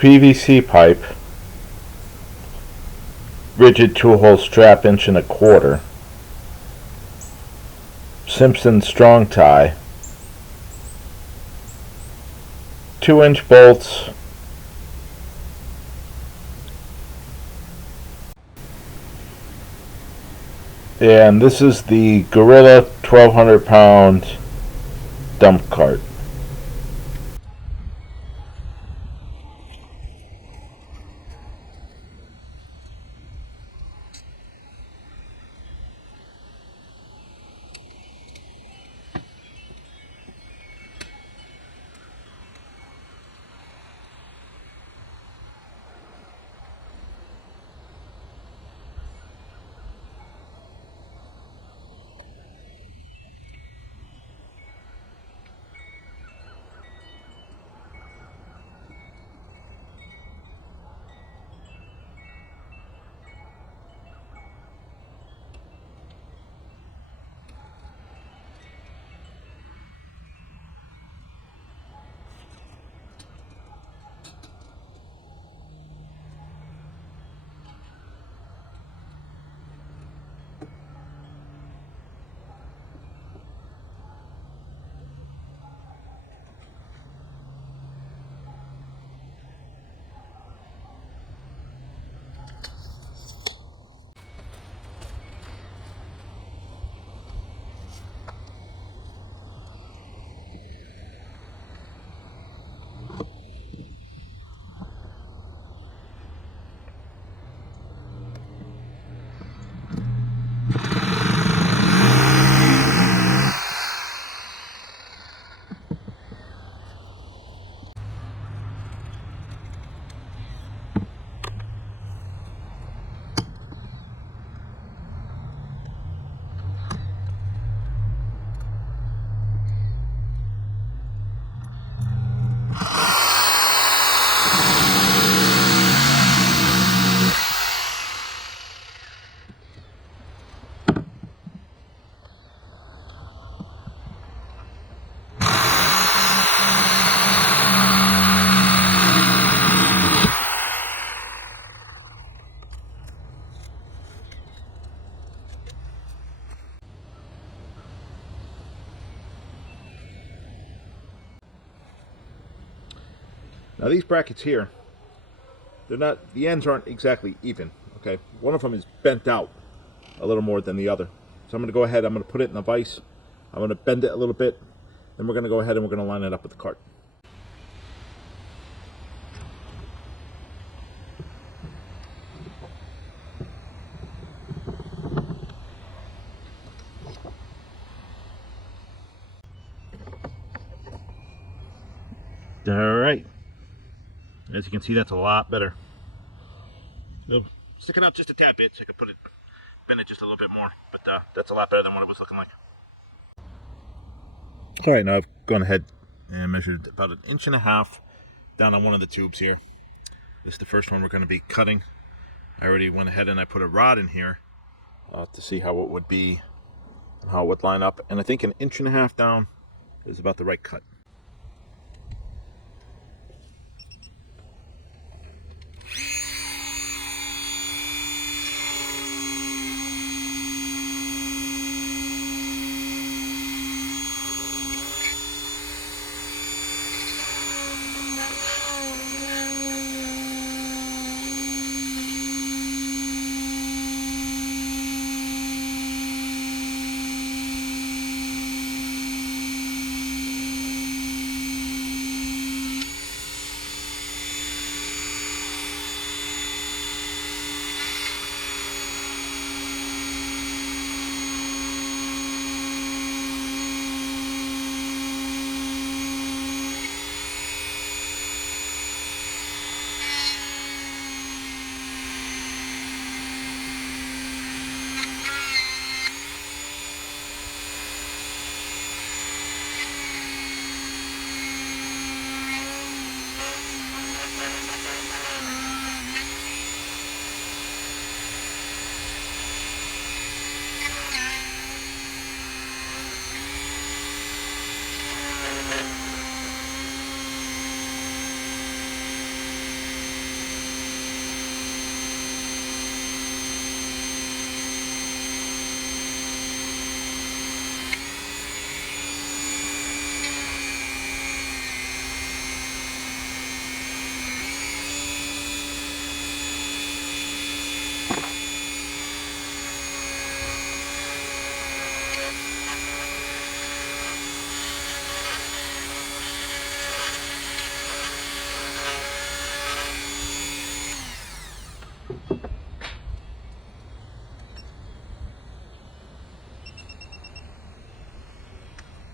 PVC pipe, rigid 2-hole strap 1.25 inch, Simpson strong tie, 2-inch bolts, and this is the Gorilla 1,200-pound dump cart. Now these brackets here, the ends aren't exactly even, okay? One of them is bent out a little more than the other. So I'm gonna go ahead, I'm gonna put it in a vise, I'm gonna bend it a little bit, then we're gonna go ahead and we're gonna line it up with the cart. All right. As you can see, that's a lot better. So, sticking out just a tad bit, so I could bend it just a little bit more, but that's a lot better than what it was looking like. All right, now I've gone ahead and measured about 1.5 inches down on one of the tubes here. This is the first one we're going to be cutting. I already went ahead and I put a rod in here to see how it would be and how it would line up, and I think 1.5 inches down is about the right cut.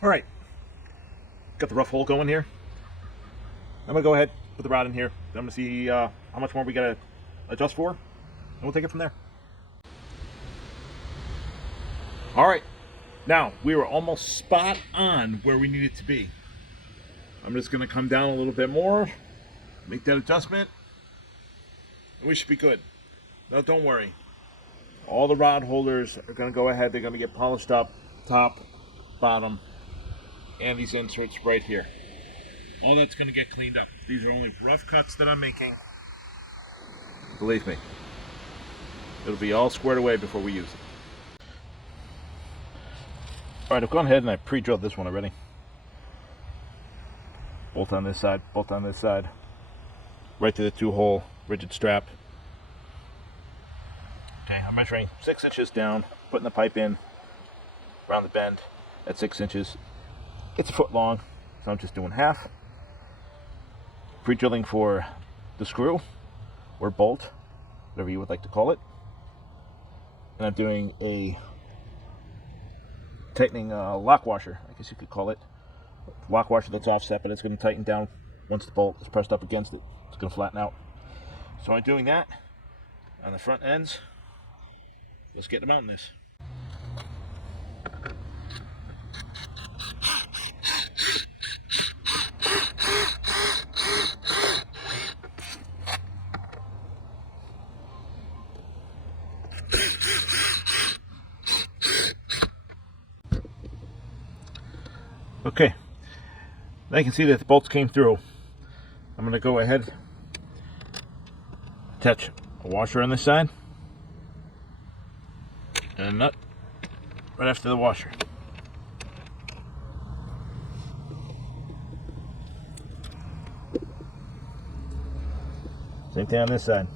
All right, got the rough hole going here. I'm gonna go ahead, put the rod in here. I'm gonna see how much more we gotta adjust for, and we'll take it from there. All right, now we were almost spot on where we needed to be. I'm just gonna come down a little bit more, make that adjustment, and we should be good. Now don't worry, all the rod holders are gonna go ahead, they're gonna get polished up, top, bottom, and these inserts right here. All that's gonna get cleaned up. These are only rough cuts that I'm making. Believe me, it'll be all squared away before we use it. All right, I've gone ahead and I pre-drilled this one already. Bolt on this side, bolt on this side, right to the 2-hole rigid strap. Okay, I'm measuring 6 inches down, putting the pipe in around the bend at 6 inches. It's a foot long, so I'm just doing half. Pre-drilling for the screw or bolt, whatever you would like to call it. And I'm doing a tightening lock washer, I guess you could call it. Lock washer that's offset, but it's going to tighten down once the bolt is pressed up against it. It's going to flatten out. So I'm doing that on the front ends. Let's get them out in this. Okay, now you can see that the bolts came through. I'm going to go ahead, attach a washer on this side, and a nut right after the washer. Same thing on this side.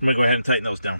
Go ahead and tighten those down.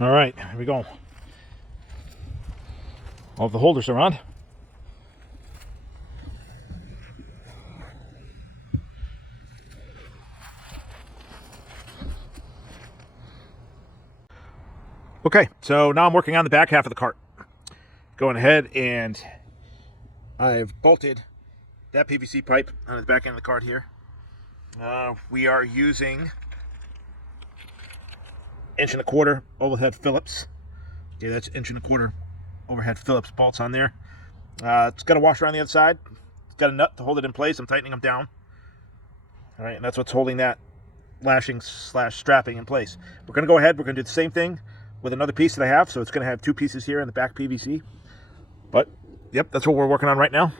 All right, here we go. All of the holders are on. Okay, so now I'm working on the back half of the cart. Going ahead and I've bolted that PVC pipe on the back end of the cart here. We are using 1.25" overhead Phillips. Okay, that's 1.25" overhead Phillips bolts on there. It's got a washer on the other side. It's got a nut to hold it in place. I'm tightening them down. All right, and that's what's holding that lashing / strapping in place. We're going to go ahead. We're going to do the same thing with another piece that I have. So it's going to have 2 pieces here in the back PVC. But, yep, that's what we're working on right now.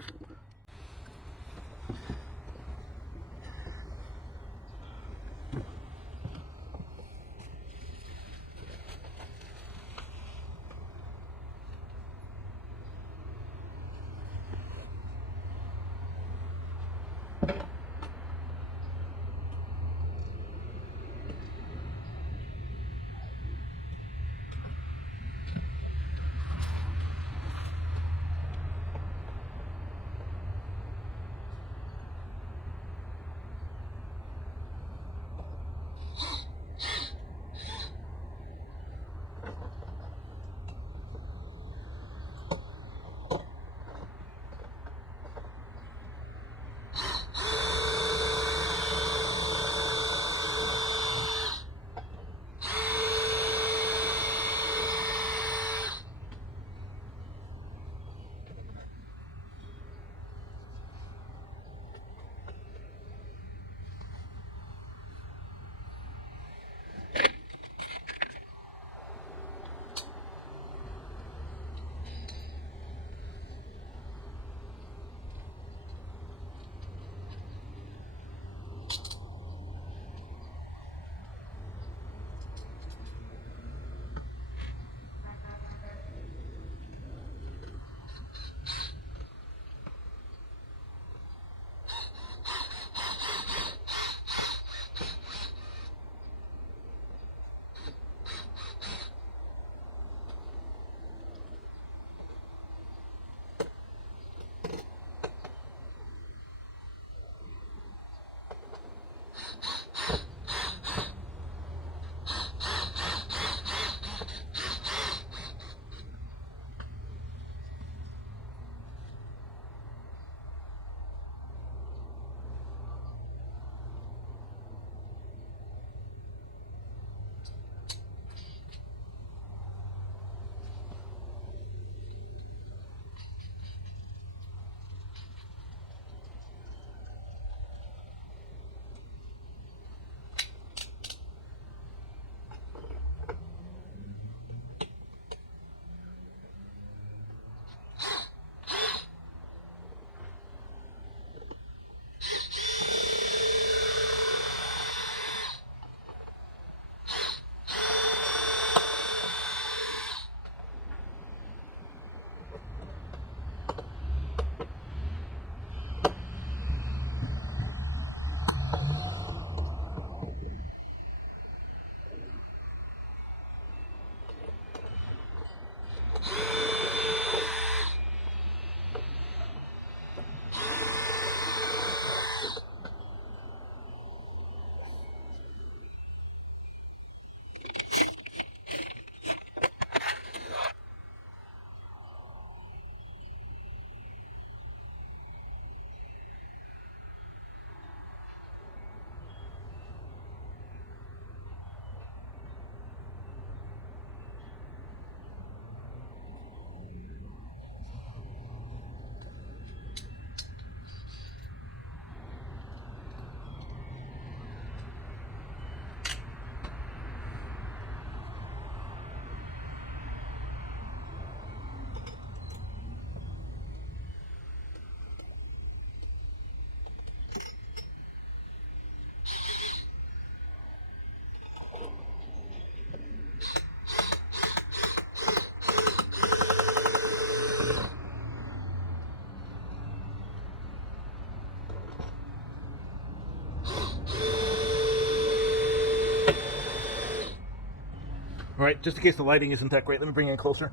All right, just in case the lighting isn't that great, let me bring it in closer.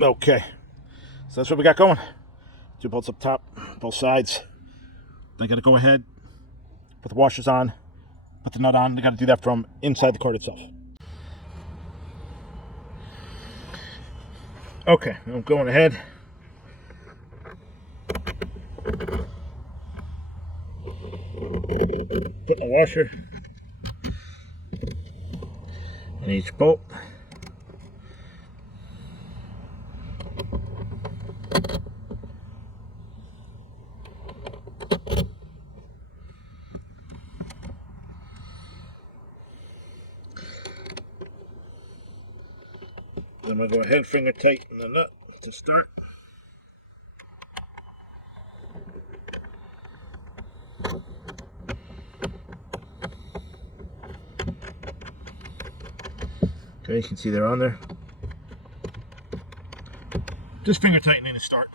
Okay, so that's what we got going. 2 bolts up top, both sides. I got to go ahead, put the washers on, put the nut on. I got to do that from inside the cart itself. Okay, I'm going ahead. Put my washer in each bolt. Then I'm going to go ahead, finger tighten the nut to start. Okay, you can see they're on there. Just finger tightening to start.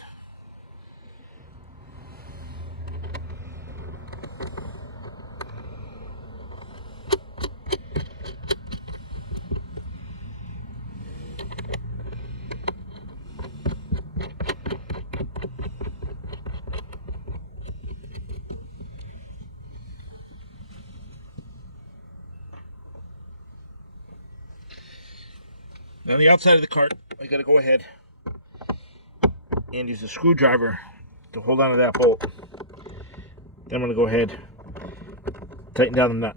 Now on the outside of the cart, I got to go ahead and use a screwdriver to hold onto that bolt. Then I'm going to go ahead, tighten down the nut.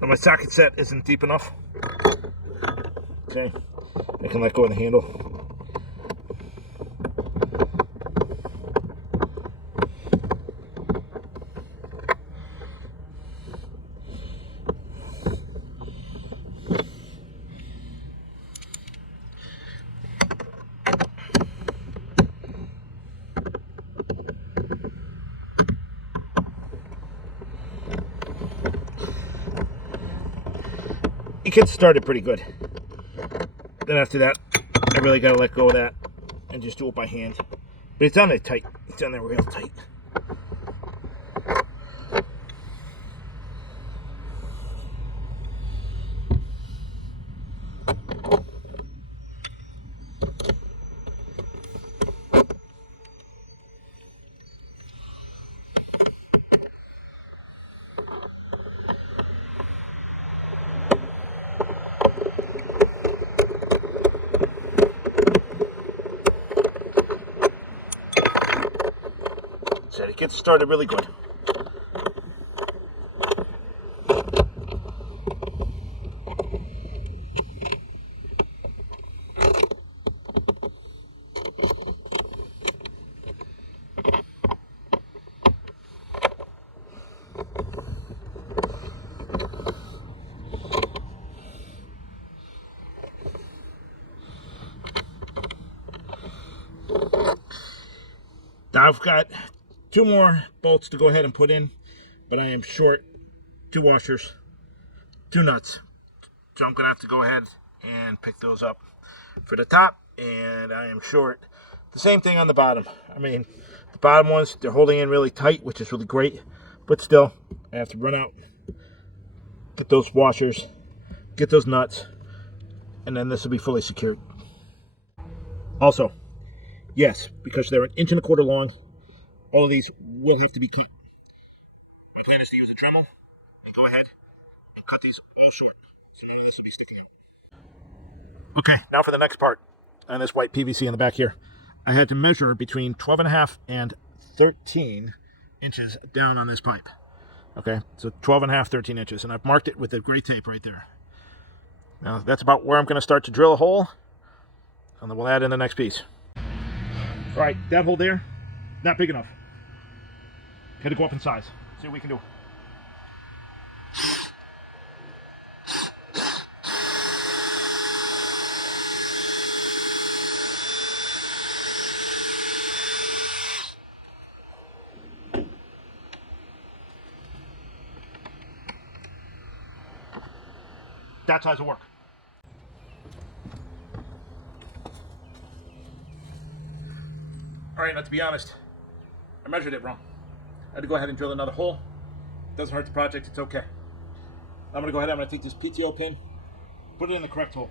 My socket set isn't deep enough. Okay, I can let go of the handle. It gets started pretty good. Then after that, I really gotta let go of that and just do it by hand. But it's on there tight. It's on there real tight. It gets started really good. Now I've got 2 more bolts to go ahead and put in, but I am short 2 washers, 2 nuts. So I'm gonna have to go ahead and pick those up for the top, and I am short the same thing on the bottom. I mean, the bottom ones, they're holding in really tight, which is really great, but still, I have to run out, get those washers, get those nuts, and then this will be fully secured. Also, yes, because they're 1.25 inches long, all of these will have to be cut. My plan is to use a Dremel and go ahead and cut these all short, so none of this will be sticking out. Okay, now for the next part on this white PVC in the back here. I had to measure between 12.5 and 13 inches down on this pipe. Okay, so 12.5, 13 inches, and I've marked it with the gray tape right there. Now that's about where I'm going to start to drill a hole, and then we'll add in the next piece. All right, that hole there, not big enough. Got to go up in size. See what we can do. that size will work. All right, now to be honest, I measured it wrong. I had to go ahead and drill another hole. Doesn't hurt the project, it's okay. I'm gonna go ahead, I'm gonna take this PTO pin, put it in the correct hole.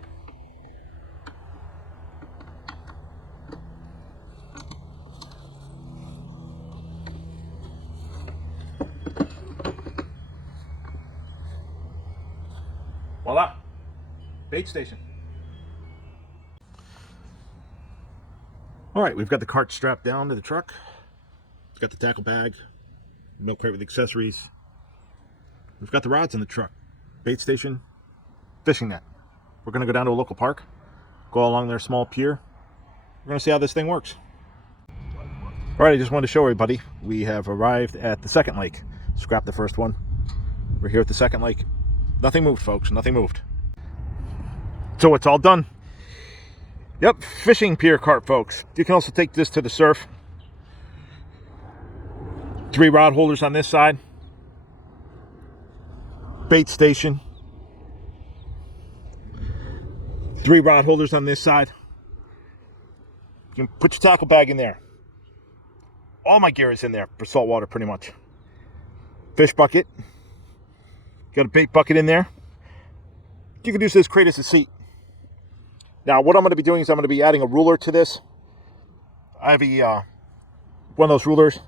Voila, bait station. All right, we've got the cart strapped down to the truck. It's got the tackle bag, milk crate with accessories. We've got the rods in the truck, bait station, fishing net. We're gonna go down to a local park, go along their small pier. We're gonna see how this thing works. All right, I just wanted to show everybody, we have arrived at the second lake. Scrapped the first one. We're here at the second lake. Nothing moved, folks, nothing moved. So it's all done. Yep, fishing pier cart, folks. You can also take this to the surf. 3 rod holders on this side. Bait station. 3 rod holders on this side. You can put your tackle bag in there. All my gear is in there for saltwater, pretty much. Fish bucket. Got a bait bucket in there. You can use this crate as a seat. Now, what I'm going to be doing is I'm going to be adding a ruler to this. I have a one of those rulers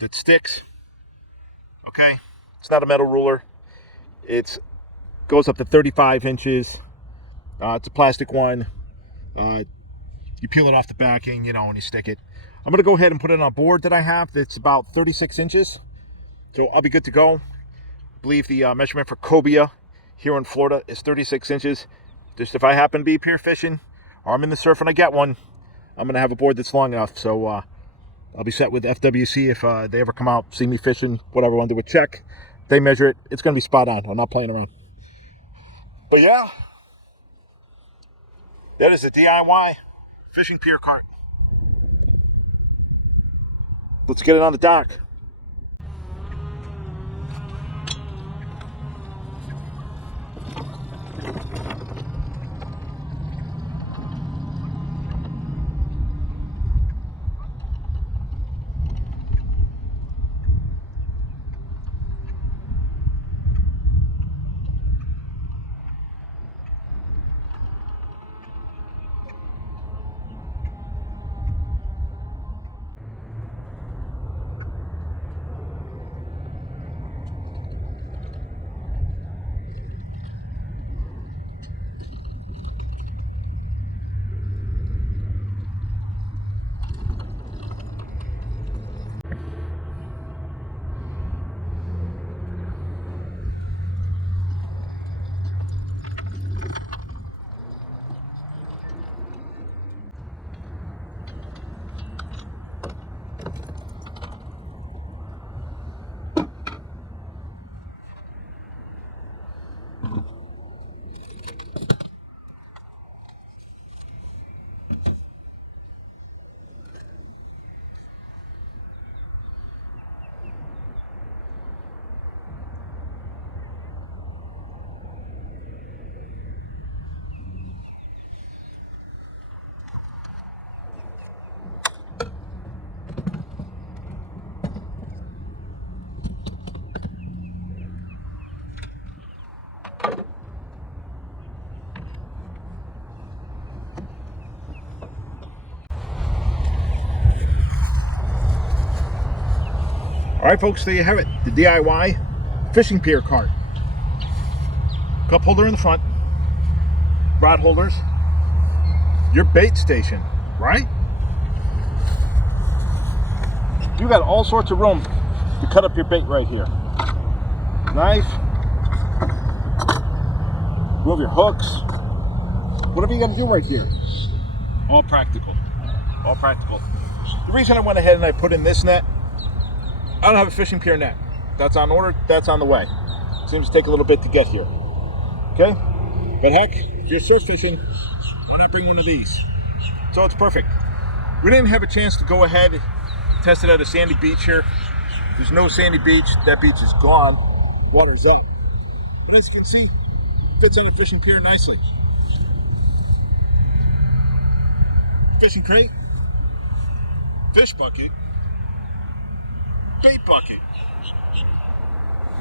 that sticks. Okay, it's not a metal ruler. It goes up to 35 inches. It's a plastic one. You peel it off the backing, you know, and you stick it. I'm going to go ahead and put it on a board that I have that's about 36 inches. So I'll be good to go. I believe the measurement for cobia here in Florida is 36 inches. Just if I happen to be pier fishing or I'm in the surf and I get one, I'm going to have a board that's long enough. So I'll be set with FWC if they ever come out, see me fishing, whatever, want to do a check. They measure it. It's going to be spot on. I'm not playing around. But yeah, that is a DIY fishing pier cart. Let's get it on the dock. All right, folks, there you have it. The DIY fishing pier cart. Cup holder in the front. Rod holders. Your bait station, right? You got all sorts of room to cut up your bait right here. Knife. Move your hooks. Whatever you got to do right here. All practical. All practical. The reason I went ahead and I put in this net, I don't have a fishing pier net. That's on order, that's on the way. Seems to take a little bit to get here. Okay? But heck, if you're surf fishing, why not bring one of these? So it's perfect. We didn't have a chance to go ahead and test it at a sandy beach here. There's no sandy beach. That beach is gone. Water's up. And as you can see, Fits on a fishing pier nicely. Fishing crate, fish bucket, bait bucket.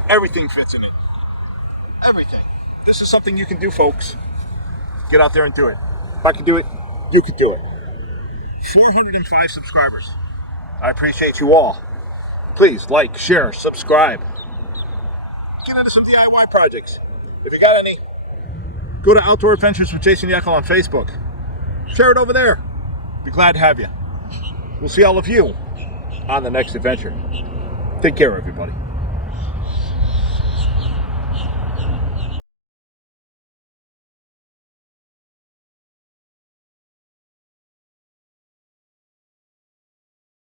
Everything fits in it. Everything. This is something you can do, folks. Get out there and do it. If I can do it, you can do it. 405 subscribers. I appreciate you all. Please like, share, subscribe. Get into some DIY projects. If you got any, go to Outdoor Adventures with Jason Yeckel on Facebook. Share it over there. Be glad to have you. We'll see all of you on the next adventure. Take care, everybody.